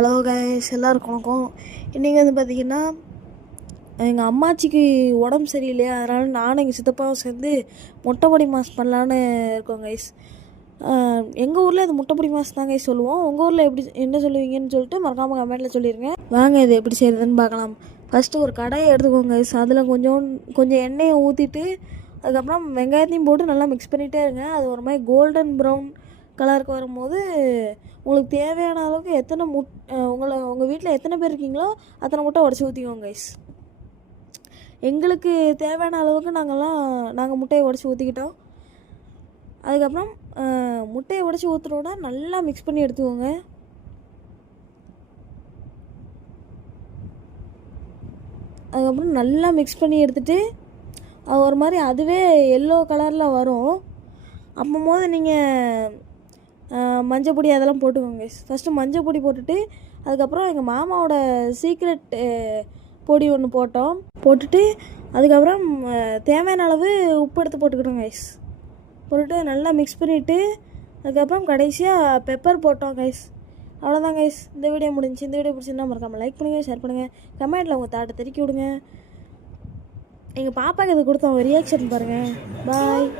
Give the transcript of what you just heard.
Hello guys, எல்லாருக்கும் வணக்கம். இன்றைக்கி வந்து பார்த்திங்கன்னா எங்கள் அம்மாச்சிக்கு உடம்பு சரியில்லையா, அதனால் நானும் எங்கள் சித்தப்பாவும் சேர்ந்து முட்டைப்பொடி மாஸ் பண்ணலான்னு இருக்கோம் கைஸ். எங்கள் ஊரில் இது முட்டைப்பொடி மாஸ் தான் கைஸ் சொல்லுவோம். உங்கள் ஊரில் எப்படி என்ன சொல்லுவீங்கன்னு சொல்லிட்டு மறக்காமல் கமெண்ட்டில் சொல்லிடுங்க. வாங்க இது எப்படி செய்கிறதுன்னு பார்க்கலாம். ஃபஸ்ட்டு ஒரு கடாயை எடுத்துக்கோங்க கைஸ். அதில் கொஞ்சம் எண்ணெயை ஊற்றிட்டு அதுக்கப்புறம் வெங்காயத்தையும் போட்டு நல்லா மிக்ஸ் பண்ணிகிட்டே இருங்க. அது ஒரு மாதிரி கோல்டன் ப்ரௌன் கலருக்கு வரும்போது உங்களுக்கு தேவையான அளவுக்கு எத்தனை உங்கள் வீட்டில் எத்தனை பேர் இருக்கீங்களோ அத்தனை முட்டை உடச்சி ஊற்றிக்கோங்க கைஸ். எங்களுக்கு தேவையான அளவுக்கு நாங்கள் முட்டையை உடச்சி ஊற்றிக்கிட்டோம். அதுக்கப்புறம் முட்டையை உடச்சி ஊற்றுறோட நல்லா மிக்ஸ் பண்ணி எடுத்துக்கோங்க. அதுக்கப்புறம் நல்லா மிக்ஸ் பண்ணி எடுத்துகிட்டு அது ஒரு மாதிரி அதுவே எல்லோ கலரில் வரும். அப்போது நீங்கள் மஞ்சள் பொடி அதெல்லாம் போட்டுக்கோங்க. ஃபஸ்ட்டு மஞ்சள் பொடி போட்டுட்டு அதுக்கப்புறம் எங்கள் மாமாவோட சீக்ரெட் பொடி ஒன்று போட்டுட்டு அதுக்கப்புறம் தேவையான அளவு உப்பு எடுத்து போட்டுக்கிட்டோம் கைஸ். போட்டுட்டு நல்லா மிக்ஸ் பண்ணிவிட்டு அதுக்கப்புறம் கடைசியாக பெப்பர் போட்டோம் கைஸ். அவ்வளோதான் கைஸ், இந்த வீடியோ முடிஞ்சு. இந்த வீடியோ பிடிச்சிருந்தா மறக்காமல் லைக் பண்ணுங்கள், ஷேர் பண்ணுங்கள், கமெண்ட்டில் உங்கள் தாட்டை தெரிவிக்க விடுங்க. எங்கள் பாப்பாவுக்கு இது கொடுத்தோம், ரியாக்ஷன் பாருங்கள். பாய்.